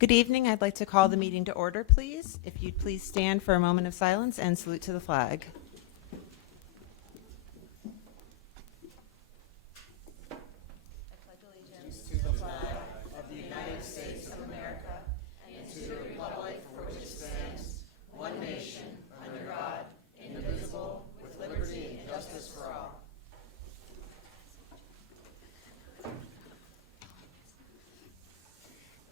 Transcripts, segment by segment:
Good evening. I'd like to call the meeting to order, please. If you'd please stand for a moment of silence and salute to the flag.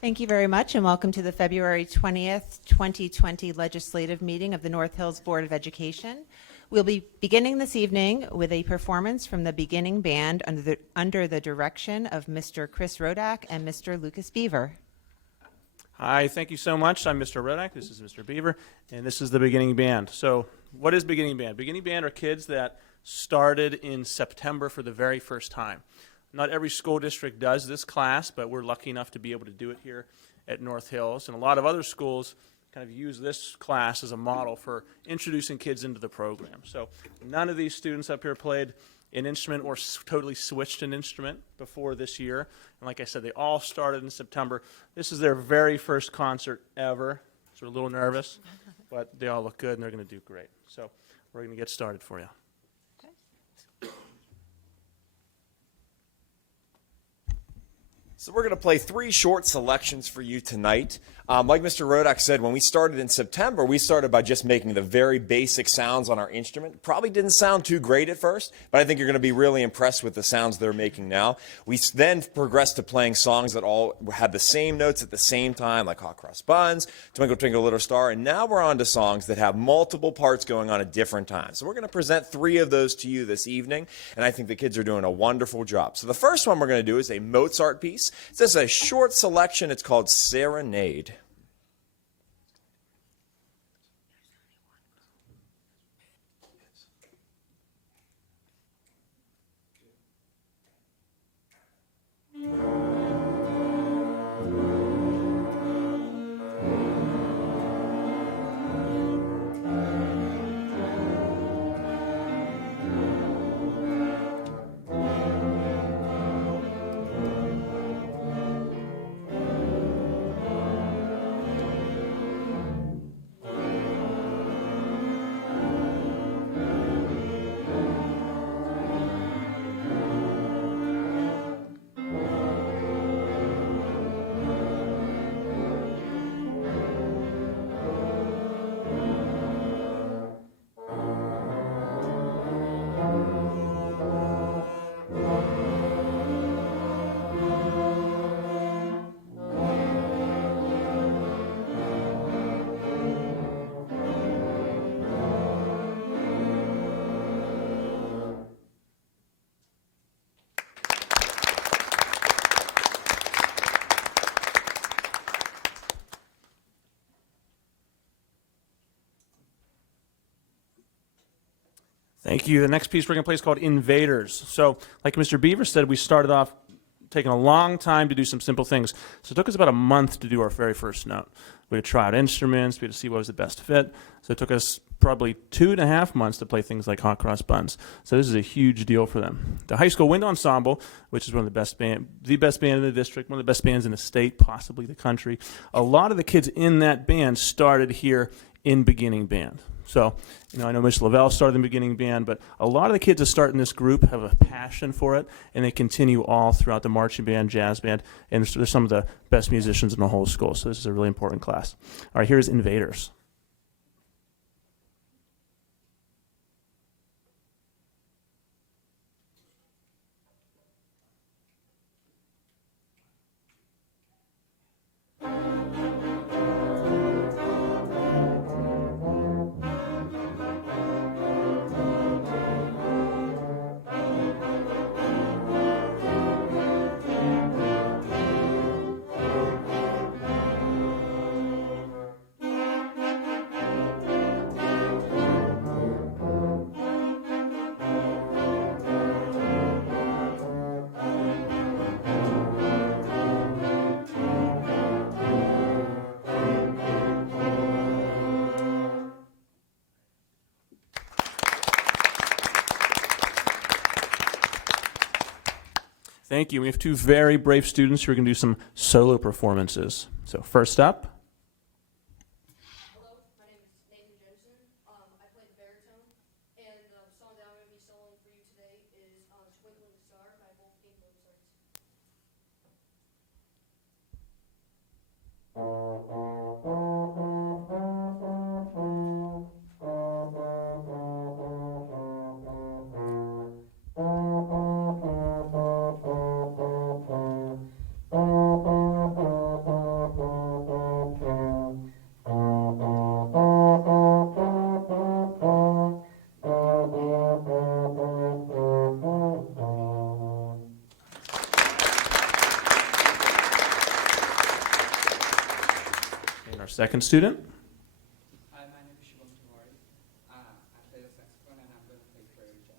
Thank you very much, and welcome to the February 20th, 2020 legislative meeting of the North Hills Board of Education. We'll be beginning this evening with a performance from the beginning band under the direction of Mr. Chris Rodak and Mr. Lucas Beaver. Hi, thank you so much. I'm Mr. Rodak, this is Mr. Beaver, and this is the beginning band. So what is beginning band? Beginning band are kids that started in September for the very first time. Not every school district does this class, but we're lucky enough to be able to do it here at North Hills. And a lot of other schools kind of use this class as a model for introducing kids into the program. So none of these students up here played an instrument or totally switched an instrument before this year. And like I said, they all started in September. This is their very first concert ever. So we're a little nervous, but they all look good and they're going to do great. So we're going to get started for you. So we're going to play 3 short selections for you tonight. Like Mr. Rodak said, when we started in September, we started by just making the very basic sounds on our instrument. Probably didn't sound too great at first, but I think you're going to be really impressed with the sounds they're making now. We then progressed to playing songs that all had the same notes at the same time, like Hot Cross Buns, Twinkle Twinkle Little Star, and now we're on to songs that have multiple parts going on at different times. So we're going to present 3 of those to you this evening, and I think the kids are doing a wonderful job. So the first one we're going to do is a Mozart piece. It's just a short selection. It's called Serenade. Thank you. The next piece we're going to play is called Invaders. So, like Mr. Beaver said, we started off taking a long time to do some simple things. So it took us about a month to do our very first note. We had to try out instruments, we had to see what was the best fit. So it took us probably 2.5 months to play things like Hot Cross Buns. So this is a huge deal for them. The High School Wind Ensemble, which is one of the best band in the district, one of the best bands in the state, possibly the country. A lot of the kids in that band started here in beginning band. So, I know Miss Lavelle started in the beginning band, but a lot of the kids that start in this group have a passion for it, and they continue all throughout the marching band, jazz band, and they're some of the best musicians in the whole school. So this is a really important class. All right, here's Invaders. Thank you. We have two very brave students who are going to do some solo performances. So first up, Hello, my name is Nathan Jensen. I play the baritone, and the song that I'm going to be soloing for you today is Twinkling Star by Wolfgang Mozart. and our second student. Hi, my name is Shivam Tiwari. I play the saxophone and I'm going to play prairie jazz.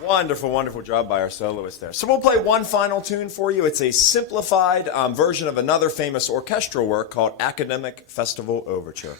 Wonderful, wonderful job by our soloist there. So we'll play one final tune for you. It's a simplified version of another famous orchestral work called Academic Festival Overture.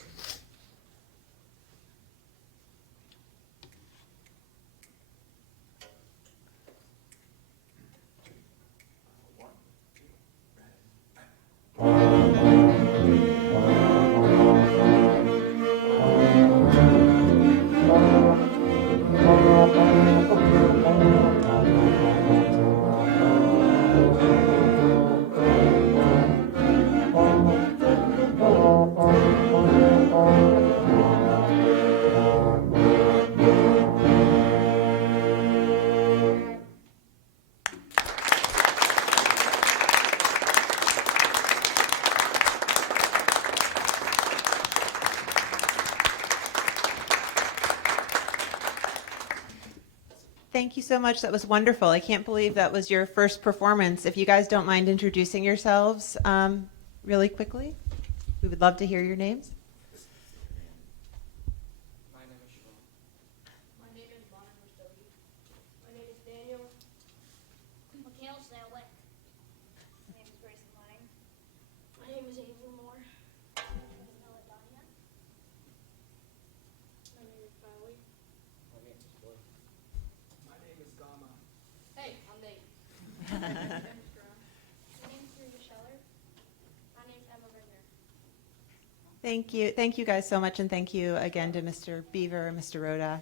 Thank you so much. That was wonderful. I can't believe that was your first performance. If you guys don't mind introducing yourselves really quickly, we would love to hear your names. My name is Shivam. My name is Bonan Mustogi. My name is Daniel. Mikhail Salwick. My name is Grayson Lang. My name is Avery Moore. My name is Noah Dania. My name is Kylie. My name is Blake. My name is Gama. Hey, I'm Nate. My name is Rita Scheller. My name is Emma Ringer. Thank you. Thank you guys so much, and thank you again to Mr. Beaver and Mr. Rodak.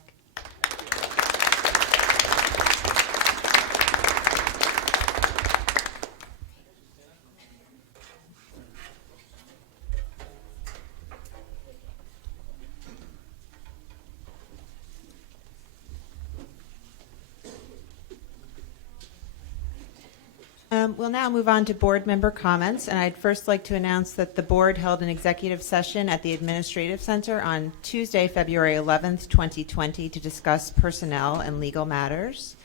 We'll now move on to board member comments, and I'd first like to announce that the board held an executive session at the Administrative Center on Tuesday, February 11th, 2020, to discuss personnel and legal matters.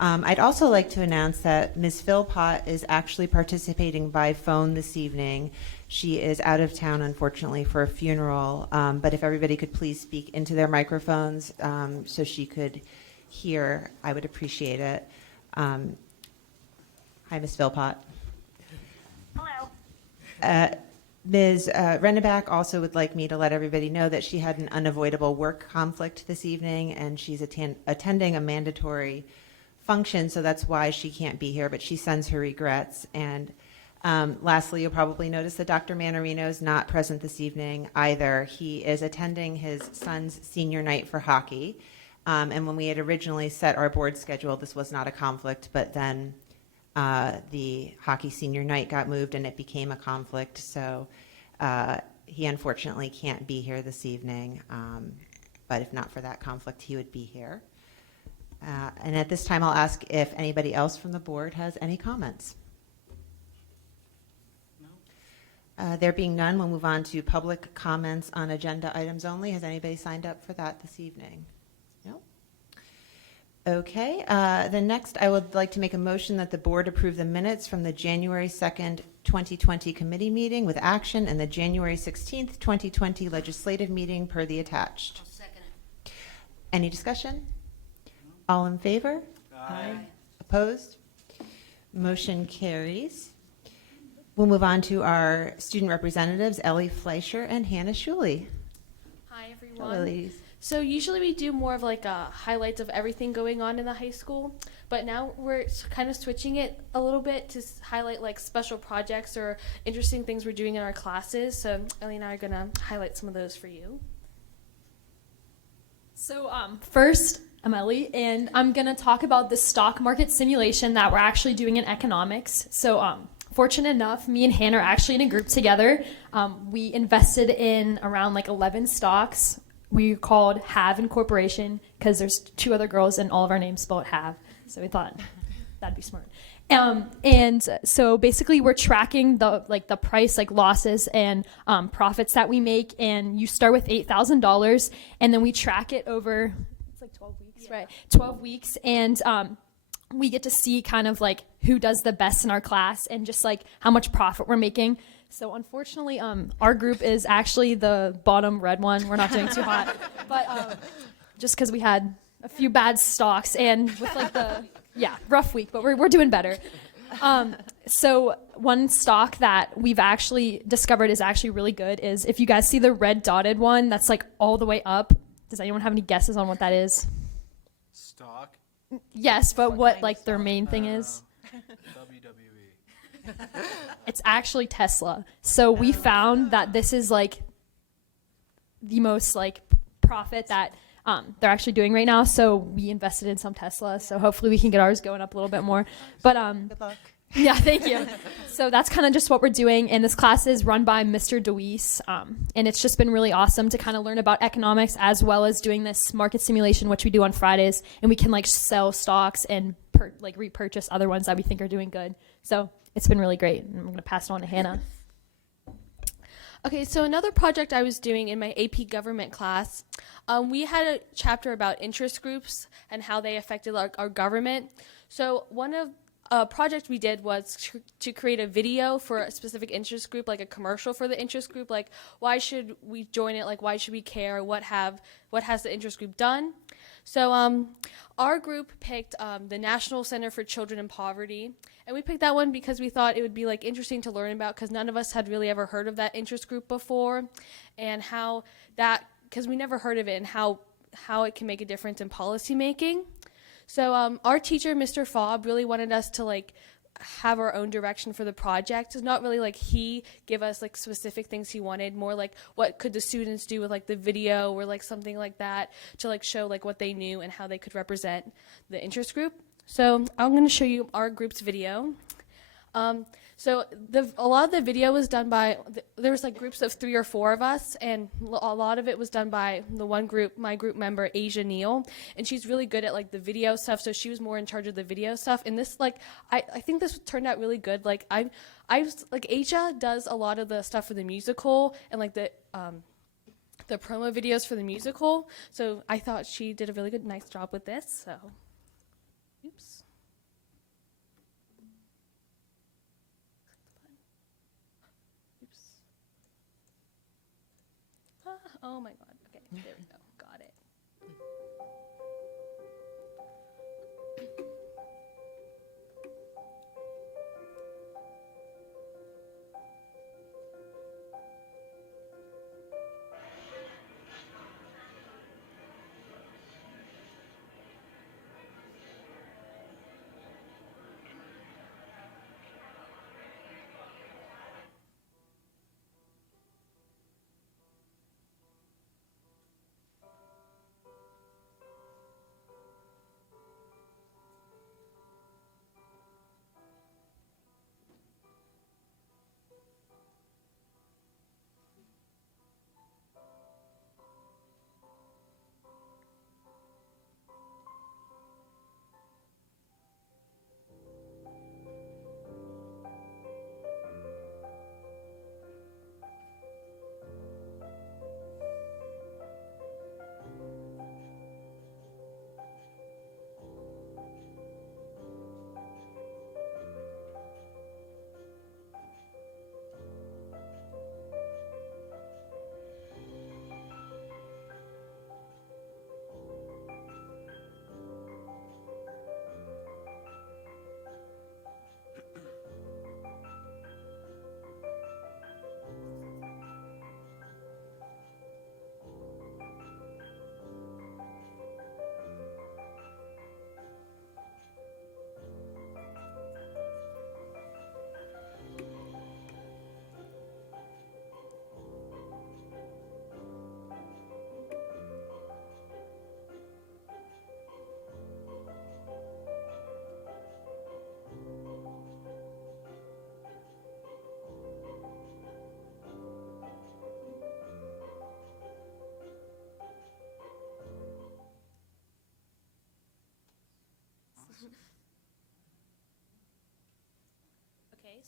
I'd also like to announce that Ms. Philpott is actually participating by phone this evening. She is out of town, unfortunately, for a funeral, but if everybody could please speak into their microphones so she could hear, I would appreciate it. Hi, Ms. Philpott. Hello. Ms. Renneback also would like me to let everybody know that she had an unavoidable work conflict this evening, and she's attending a mandatory function, so that's why she can't be here, but she sends her regrets. And lastly, you'll probably notice that Dr. Manarino is not present this evening either. He is attending his son's senior night for hockey, and when we had originally set our board schedule, this was not a conflict, but then the hockey senior night got moved and it became a conflict, so he unfortunately can't be here this evening, but if not for that conflict, he would be here. And at this time, I'll ask if anybody else from the board has any comments. No. There being none, we'll move on to public comments on agenda items only. Has anybody signed up for that this evening? No? Okay, then next, I would like to make a motion that the board approve the minutes from the January 2nd, 2020 committee meeting with action and the January 16th, 2020 legislative meeting per the attached. I'll second it. Any discussion? All in favor? Aye. Opposed? Motion carries. We'll move on to our student representatives, Ellie Fleischer and Hannah Schuley. Hi, everyone. Hello, ladies. So usually we do more of like a highlights of everything going on in the high school, but now we're kind of switching it a little bit to highlight like special projects or interesting things we're doing in our classes. So Ellie and I are going to highlight some of those for you. So first, I'm Ellie, and I'm going to talk about the stock market simulation that we're actually doing in economics. So fortunate enough, me and Hannah are actually in a group together. We invested in around like 11 stocks. We called Have Incorporation because there's 2 other girls and all of our names spelled Have. So we thought that'd be smart. And so basically we're tracking the price, like losses and profits that we make. And you start with $8,000 and then we track it over, it's like 12 weeks, right? 12 weeks. And we get to see kind of like who does the best in our class and just like how much profit we're making. So unfortunately, our group is actually the bottom red one. We're not doing too hot, but just because we had a few bad stocks and with like rough week, but we're doing better. So one stock that we've actually discovered is actually really good is if you guys see the red dotted one, that's like all the way up. Does anyone have any guesses on what that is? Stock? Yes, but what like their main thing is? WWE. It's actually Tesla. So we found that this is like the most like profit that they're actually doing right now. So we invested in some Tesla. So hopefully we can get ours going up a little bit more. But Good luck. yeah, thank you. So that's kind of just what we're doing. And this class is run by Mr. DeWeese. And it's just been really awesome to kind of learn about economics as well as doing this market simulation, which we do on Fridays. And we can like sell stocks and repurchase other ones that we think are doing good. So it's been really great. And I'm going to pass it on to Hannah. Okay, so another project I was doing in my AP government class, we had a chapter about interest groups and how they affected our government. So one of a project we did was to create a video for a specific interest group, like a commercial for the interest group, like why should we join it, like why should we care, what has the interest group done. So our group picked the National Center for Children in Poverty, and we picked that one because we thought it would be like interesting to learn about because none of us had really ever heard of that interest group before, and how that, because we never heard of it, and how it can make a difference in policy making. So our teacher, Mr. Fobb, really wanted us to like have our own direction for the project. It's not really like he give us like specific things he wanted, more like what could the students do with like the video or like something like that to like show like what they knew and how they could represent the interest group. So I'm going to show you our group's video. So a lot of the video was done by, there was like groups of 3 or 4 of us, and a lot of it was done by the one group, my group member, Asia Neal, and she's really good at like the video stuff, so she was more in charge of the video stuff, and this like, I think this turned out really good. Like I was, like Asia does a lot of the stuff for the musical, and like the promo videos for the musical, so I thought she did a really good, nice job with this, so, oops. Oh my god. Okay, there we go. Got it.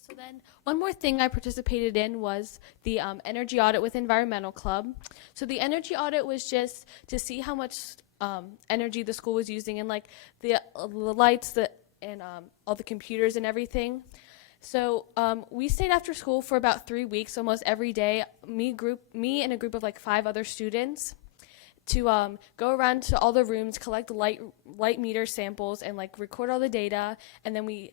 So then one more thing I participated in was the energy audit with Environmental Club. So the energy audit was just to see how much energy the school was using and like the lights and all the computers and everything. So we stayed after school for about 3 weeks, almost every day, me and a group of like 5 other students, to go around to all the rooms, collect light meter samples, and like record all the data, and then we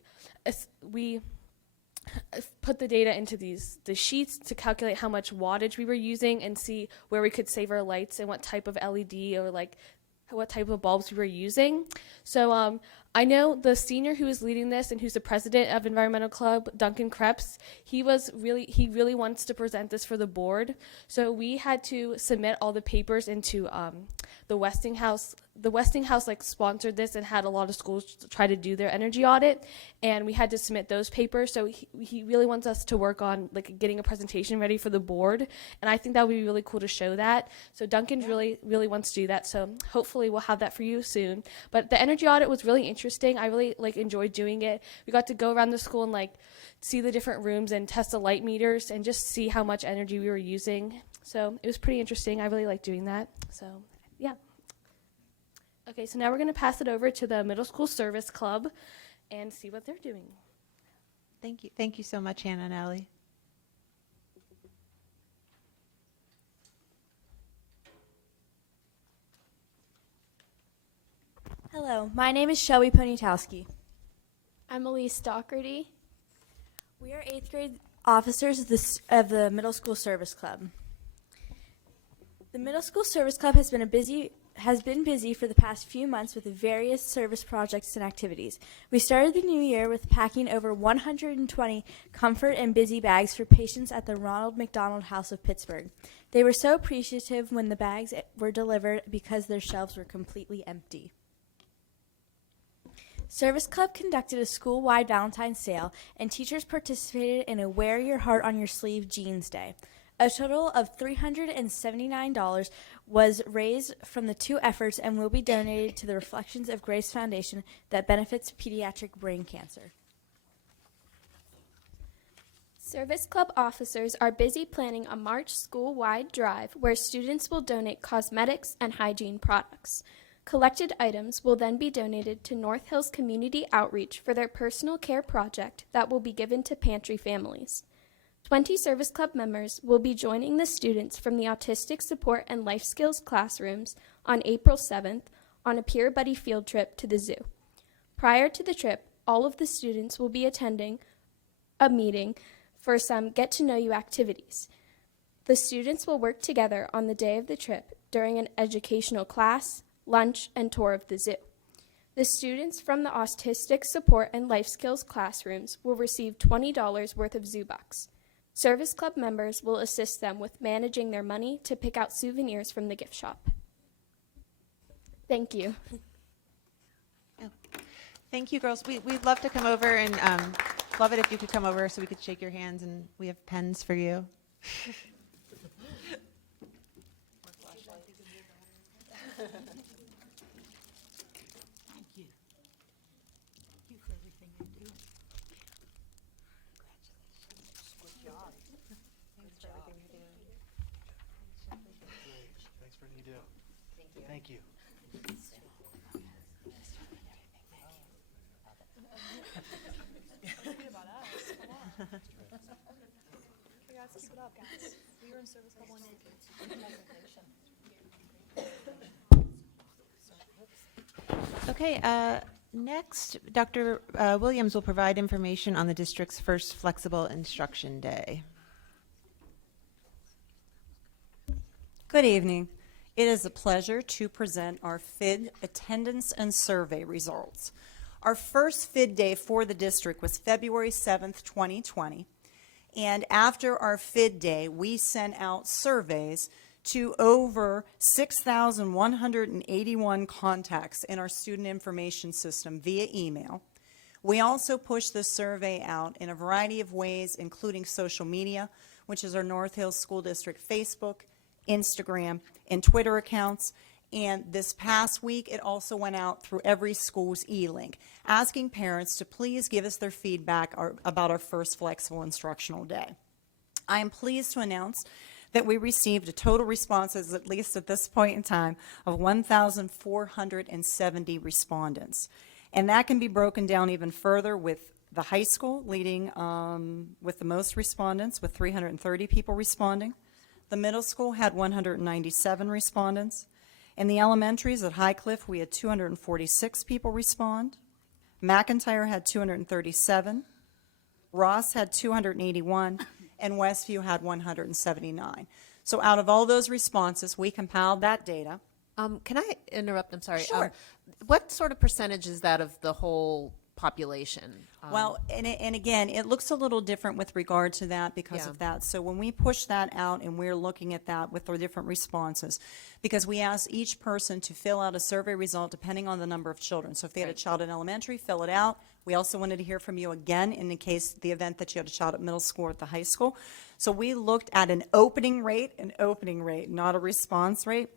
put the data into the sheets to calculate how much wattage we were using and see where we could save our lights and what type of LED or like what type of bulbs we were using. So I know the senior who is leading this and who's the president of Environmental Club, Duncan Krebs, he really wants to present this for the board. So we had to submit all the papers into the Westinghouse. The Westinghouse like sponsored this and had a lot of schools try to do their energy audit, and we had to submit those papers. So he really wants us to work on like getting a presentation ready for the board, and I think that would be really cool to show that. So Duncan really wants to do that. So hopefully we'll have that for you soon. But the energy audit was really interesting. I really like enjoyed doing it. We got to go around the school and like see the different rooms and test the light meters and just see how much energy we were using. So it was pretty interesting. I really liked doing that. So yeah. Okay, so now we're going to pass it over to the Middle School Service Club and see what they're doing. Thank you. Thank you so much, Hannah and Ellie. Hello, my name is Shelby Poniatowski. I'm Elise Doherty. We are 8th grade officers of the Middle School Service Club. The Middle School Service Club has been busy for the past few months with various service projects and activities. We started the new year with packing over 120 comfort and busy bags for patients at the Ronald McDonald House of Pittsburgh. They were so appreciative when the bags were delivered because their shelves were completely empty. Service Club conducted a school-wide Valentine's sale, and teachers participated in a Wear Your Heart on Your Sleeve Jeans Day. A total of $379 was raised from the 2 efforts and will be donated to the Reflections of Grace Foundation that benefits pediatric brain cancer. Service Club officers are busy planning a March school-wide drive where students will donate cosmetics and hygiene products. Collected items will then be donated to North Hills Community Outreach for their personal care project that will be given to pantry families. 20 Service Club members will be joining the students from the Autistic Support and Life Skills classrooms on April 7th on a Peer Buddy field trip to the zoo. Prior to the trip, all of the students will be attending a meeting for some get-to-know-you activities. The students will work together on the day of the trip during an educational class, lunch, and tour of the zoo. The students from the Autistic Support and Life Skills classrooms will receive $20 worth of zoo bucks. Service Club members will assist them with managing their money to pick out souvenirs from the gift shop. Thank you. Thank you, girls. We'd love to come over and love it if you could come over so we could shake your hands, and we have pens for you. Thanks for everything you do. Thank you. Keep it up, guys. We were in Service Club 1 Okay, next, Dr. Williams will provide information on the district's first flexible instruction day. Good evening. It is a pleasure to present our FID attendance and survey results. Our first FID day for the district was February 7th, 2020. And after our FID day, we sent out surveys to over 6,181 contacts in our student information system via email. We also pushed the survey out in a variety of ways, including social media, which is our North Hills School District Facebook, Instagram, and Twitter accounts, And this past week, it also went out through every school's e-link, asking parents to please give us their feedback about our first flexible instructional day. I am pleased to announce that we received a total responses, at least at this point in time, of 1,470 respondents. And that can be broken down even further with the high school leading with the most respondents, with 330 people responding. The middle school had 197 respondents. In the elementaries at Highcliffe, we had 246 people respond. McIntyre had 237. Ross had 281. And Westview had 179. So out of all those responses, we compiled that data. Can I interrupt? I'm sorry. Sure. What sort of percentage is that of the whole population? Well, and again, it looks a little different with regard to that because Yeah. of that. So when we push that out and we're looking at that with the different responses, because we asked each person to fill out a survey result depending on the number of children. So if they had a child in elementary, fill it out. We also wanted to hear from you again in the event that you had a child at middle school or at the high school. So we looked at an opening rate, not a response rate.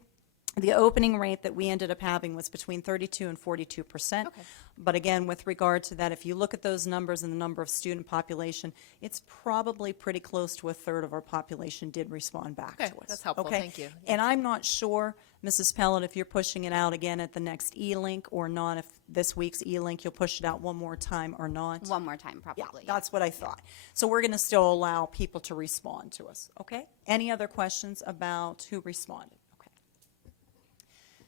The opening rate that we ended up having was between 32 and 42%. Okay. But again, with regard to that, if you look at those numbers and the number of student population, it's probably pretty close to a third of our population did respond back Okay, to us. that's helpful. Okay? Thank you. And I'm not sure, Mrs. Pellet, if you're pushing it out again at the next e-link or not, if this week's e-link you'll push it out one more time or not. One more time, Yeah, probably. that's what I thought. So we're going to still allow people to respond to us, okay? Any other questions about who responded? Okay.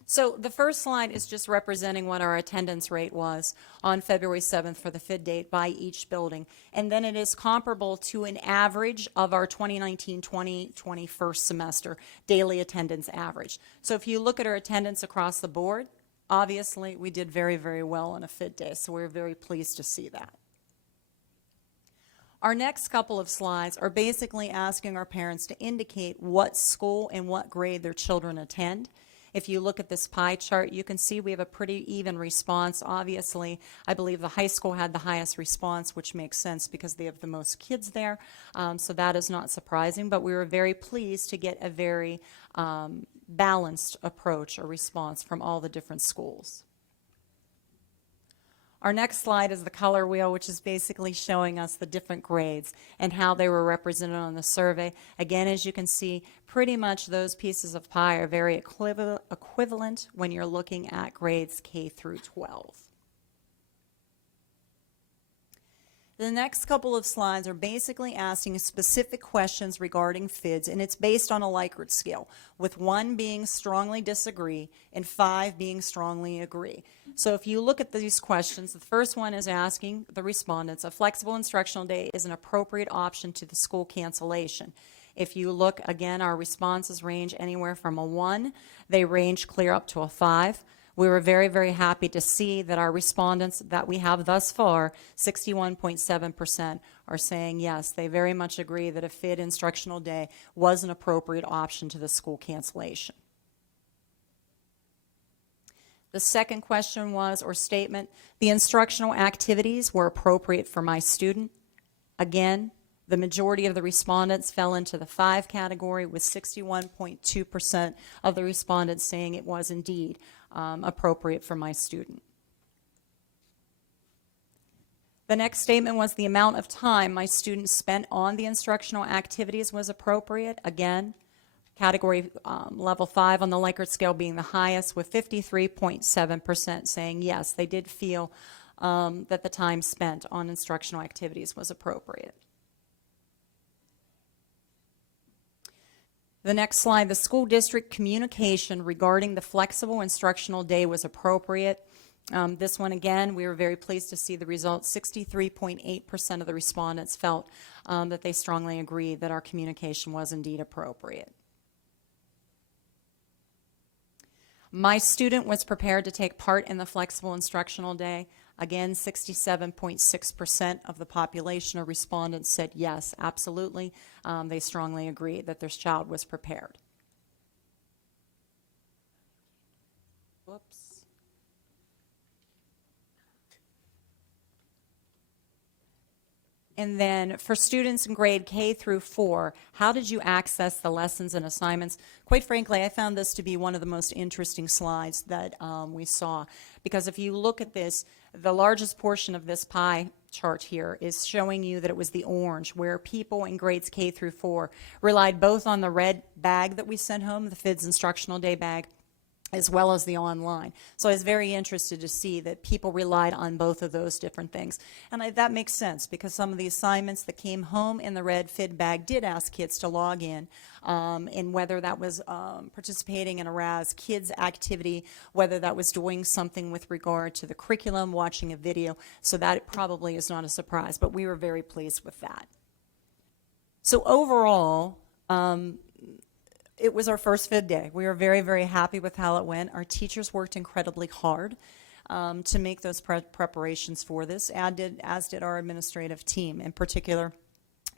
So the first slide is just representing what our attendance rate was on February 7th for the FID date by each building. And then it is comparable to an average of our 2019-2020 first semester daily attendance average. So if you look at our attendance across the board, obviously we did very, very well on a FID day. So we're very pleased to see that. Our next couple of slides are basically asking our parents to indicate what school and what grade their children attend. If you look at this pie chart, you can see we have a pretty even response. Obviously, I believe the high school had the highest response, which makes sense because they have the most kids there. So that is not surprising, but we were very pleased to get a very balanced approach or response from all the different schools. Our next slide is the color wheel, which is basically showing us the different grades and how they were represented on the survey. Again, as you can see, pretty much those pieces of pie are very equivalent when you're looking at grades K through 12. The next couple of slides are basically asking specific questions regarding FIDs, and it's based on a Likert scale, with 1 being strongly disagree and 5 being strongly agree. So if you look at these questions, the first one is asking the respondents, a flexible instructional day is an appropriate option to the school cancellation. If you look, again, our responses range anywhere from a 1, they range clear up to a 5. We were very, very happy to see that our respondents that we have thus far, 61.7%, are saying yes, they very much agree that a FID instructional day was an appropriate option to the school cancellation. The second question was, or statement, the instructional activities were appropriate for my student. Again, the majority of the respondents fell into the 5 category, with 61.2% of the respondents saying it was indeed appropriate for my student. The next statement was the amount of time my students spent on the instructional activities was appropriate. Again, category level 5 on the Likert scale being the highest, with 53.7% saying yes, they did feel that the time spent on instructional activities was appropriate. The next slide, the school district communication regarding the flexible instructional day was appropriate. This one, again, we were very pleased to see the results. 63.8% of the respondents felt that they strongly agreed that our communication was indeed appropriate. My student was prepared to take part in the flexible instructional day. Again, 67.6% of the population or respondents said yes, absolutely. They strongly agreed that their child was prepared. Whoops. And then for students in grade K through 4, how did you access the lessons and assignments? Quite frankly, I found this to be one of the most interesting slides that we saw, because if you look at this, the largest portion of this pie chart here is showing you that it was the orange, where people in grades K through 4 relied both on the red bag that we sent home, the FIDS instructional day bag, as well as the online. So I was very interested to see that people relied on both of those different things. And that makes sense, because some of the assignments that came home in the red FID bag did ask kids to log in, and whether that was participating in a RAS Kids activity, whether that was doing something with regard to the curriculum, watching a video, so that probably is not a surprise, but we were very pleased with that. So overall, it was our first FID day. We were very, very happy with how it went. Our teachers worked incredibly hard to make those preparations for this, as did our administrative team. In particular,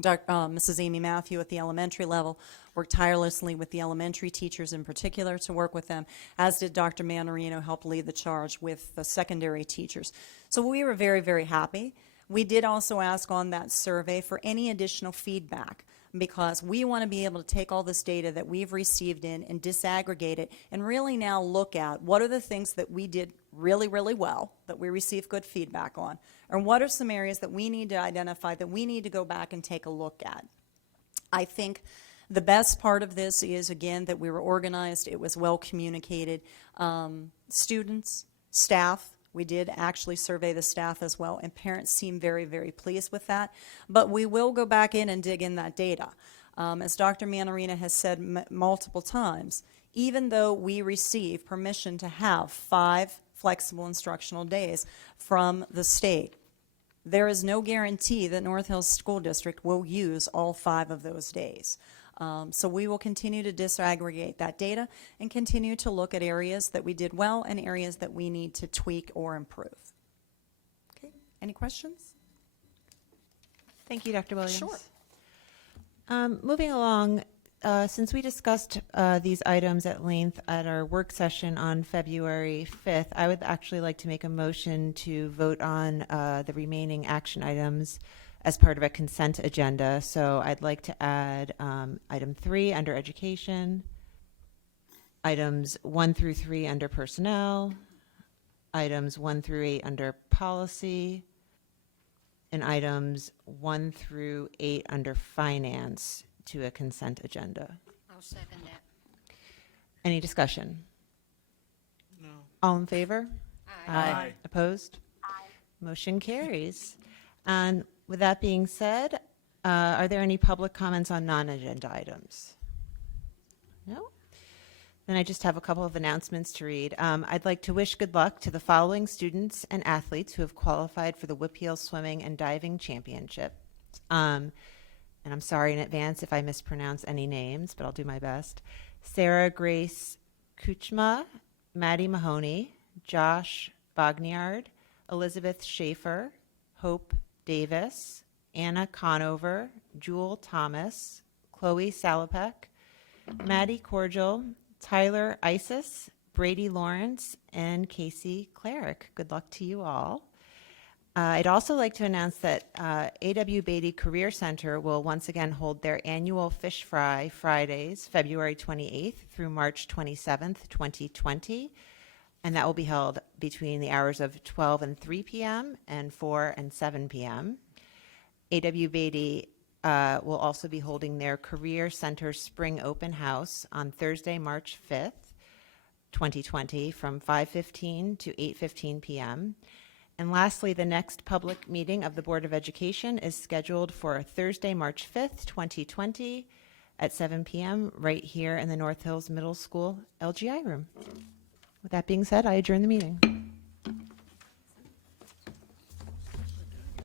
Mrs. Amy Matthew at the elementary level worked tirelessly with the elementary teachers in particular to work with them, as did Dr. Manarino help lead the charge with the secondary teachers. So we were very, very happy. We did also ask on that survey for any additional feedback, because we want to be able to take all this data that we've received in and disaggregate it and really now look at what are the things that we did really, really well, that we received good feedback on, and what are some areas that we need to identify that we need to go back and take a look at. I think the best part of this is, again, that we were organized, it was well communicated. Students, staff, we did actually survey the staff as well, and parents seem very, very pleased with that. But we will go back in and dig in that data. As Dr. Manarino has said multiple times, even though we receive permission to have 5 flexible instructional days from the state, there is no guarantee that North Hills School District will use all 5 of those days. So we will continue to disaggregate that data and continue to look at areas that we did well and areas that we need to tweak or improve. Okay, any questions? Thank you, Dr. Williams. Sure. Moving along, since we discussed these items at length at our work session on February 5th, I would actually like to make a motion to vote on the remaining action items as part of a consent agenda. So I'd like to add item 3 under education, items 1 through 3 under personnel, items 1 through 8 under policy, and items 1 through 8 under finance to a consent agenda. I'll second that. Any discussion? No. All in favor? Aye. Opposed? Motion carries. And with that being said, are there any public comments on non-agenda items? No? Then I just have a couple of announcements to read. I'd like to wish good luck to the following students and athletes who have qualified for the Whip Heel Swimming and Diving Championship. And I'm sorry in advance if I mispronounce any names, but I'll do my best. Sarah Grace Kuchma, Maddie Mahoney, Josh Bogniard, Elizabeth Schaefer, Hope Davis, Anna Conover, Jewel Thomas, Chloe Salopek, Maddie Cordial, Tyler Isis, Brady Lawrence, and Casey Cleric. Good luck to you all. I'd also like to announce that A.W. Beatty Career Center will once again hold their annual Fish Fry Fridays, February 28th through March 27th, 2020. And that will be held between the hours of 12 and 3 p.m. and 4 and 7 p.m. A.W. Beatty will also be holding their Career Center Spring Open House on Thursday, March 5th, 2020, from 5:15 to 8:15 p.m. And lastly, the next public meeting of the Board of Education is scheduled for Thursday, March 5th, 2020, at 7 p.m. right here in the North Hills Middle School LGI room. With that being said, I adjourn the meeting.